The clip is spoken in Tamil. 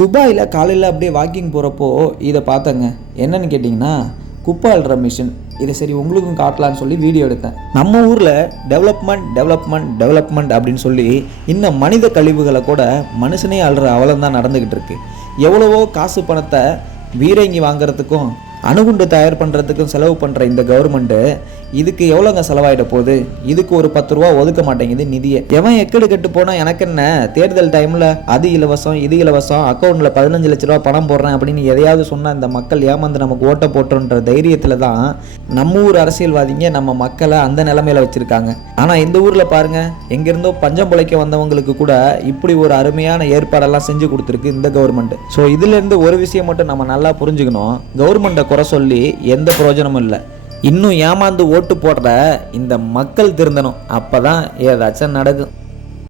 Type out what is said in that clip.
துபாயில் காலையில் அப்படியே வாக்கிங் போகிறப்போ இதை பார்த்தேங்க. என்னன்னு கேட்டிங்கன்னா, குப்பை அள்ளுற மிஷின். இதை சரி உங்களுக்கும் காட்டலான்னு சொல்லி வீடியோ எடுத்தேன். நம்ம ஊரில் டெவலப்மெண்ட் அப்படின்னு சொல்லி இன்னும் மனித கழிவுகளை கூட மனுஷனே அள்ளுற அவலம் தான் நடந்துக்கிட்டு இருக்கு. எவ்வளவோ காசு பணத்தை வீரங்கி வாங்குறதுக்கும் அணுகுண்டு தயார் பண்ணுறதுக்கும் செலவு பண்ணுற இந்த கவர்மெண்ட்டு இதுக்கு எவ்வளோங்க செலவாயிட போகுது? இதுக்கு ஒரு 10 ரூபா ஒதுக்க மாட்டேங்குது நிதியை. எவன் எக்கெடு கெட்டு போனால் எனக்கு என்ன, தேர்தல் டைமில் அது இலவசம் இது இலவசம், அக்கௌண்ட்டில் 15 லட்ச ரூபா பணம் போடுறேன் அப்படின்னு எதையாவது சொன்னால் இந்த மக்கள் ஏமாந்து நமக்கு ஓட்ட போட்டுன்ற தைரியத்தில் தான் நம்ம ஊர் அரசியல்வாதிங்க நம்ம மக்களை அந்த நிலைமையில வச்சுருக்காங்க. ஆனால் இந்த ஊரில் பாருங்கள், எங்கேருந்தோ பஞ்சம் பிழைக்க வந்தவங்களுக்கு கூட இப்படி ஒரு அருமையான ஏற்பாடெல்லாம் செஞ்சு கொடுத்துருக்கு இந்த கவர்மெண்ட். ஸோ இதுலேருந்து ஒரு விஷயம் மட்டும் நம்ம நல்லா புரிஞ்சுக்கணும், கவர்மெண்ட்டை குறை சொல்லி எந்த பிரயோஜனமும் இல்லை. இன்னும் ஏமாந்து ஓட்டு போடுற இந்த மக்கள் திருந்தணும், அப்போ தான் ஏதாச்சும் நடக்கும்.